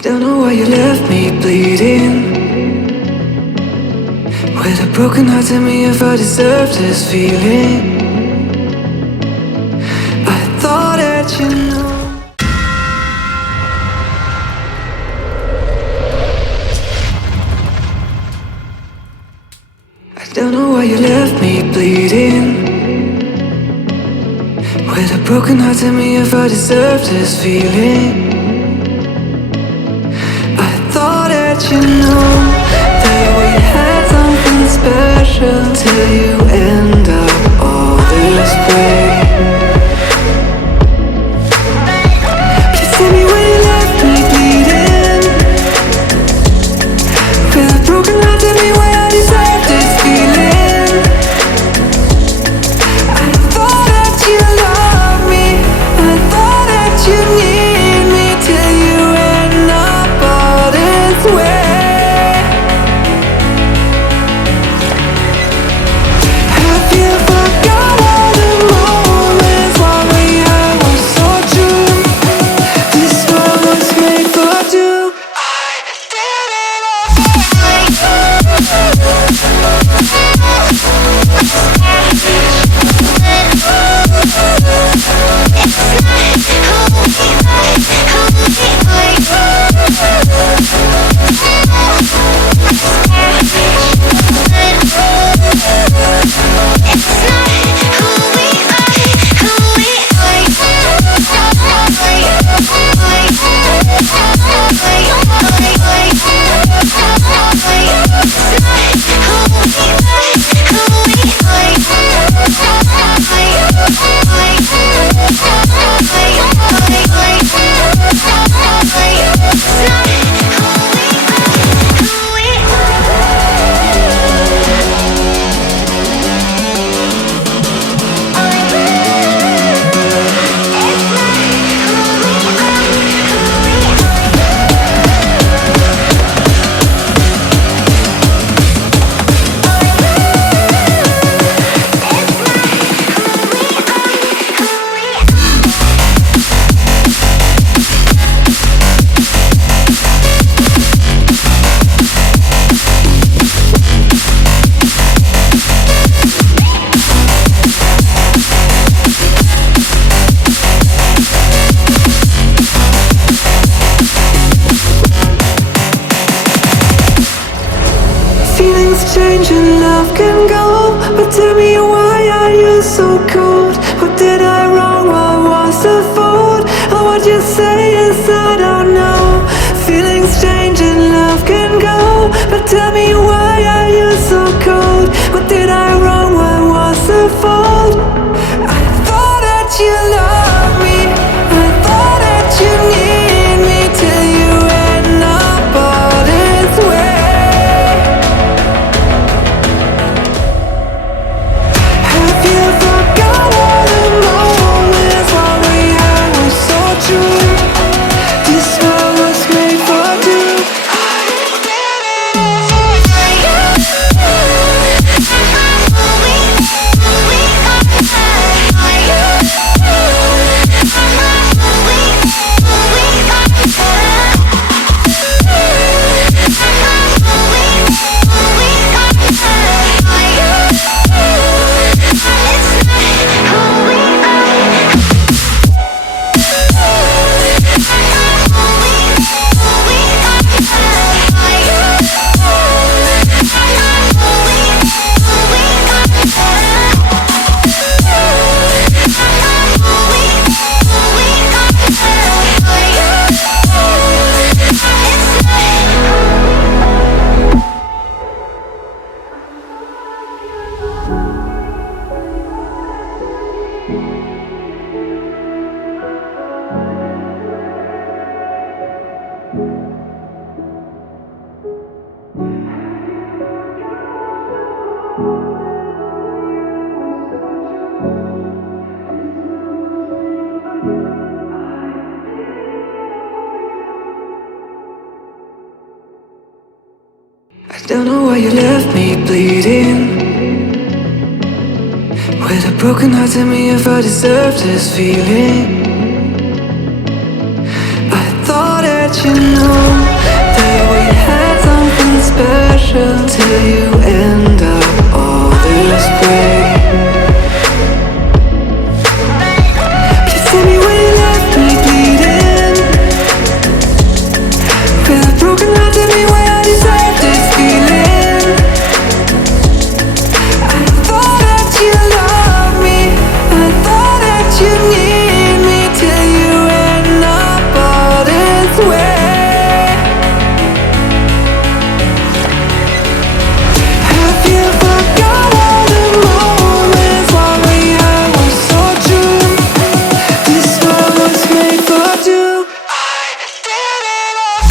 Don't know why you left me bleeding. With a broken heart, tell me if I deserve this feeling. I thought that you know. I don't know why you left me bleeding. With a broken heart, tell me if I deserve this feeling. I thought that you know that we had something special till you end up all this way. Please tell me why you left me bleeding. With a broken heart, tell me why I deserve this feeling. I thought that you loved me, I thought that you need me till you end up all this way. Have you forgot all the moments while we had was so true? This world was made for two. I did it change and love can go, but tell me why are you so cold? What did I wrong? What was the fault? Or what you say is I don't know. Feelings change and love can go, but tell me why are you so cold? What did I wrong? What was the fault? I thought that you loved me, I thought that you need me till you end up all this way. Don't know why you left me bleeding. With a broken heart, tell me if I deserve this feeling. I thought that you know special till you end up all this way. You see me when you left me bleeding, with a broken heart, tell me why I deserve this feeling. I thought that you loved me, I thought that you need me, till you end up all this way. Have you forgot all the moments while we had were so true? This world was made for two. I did it all.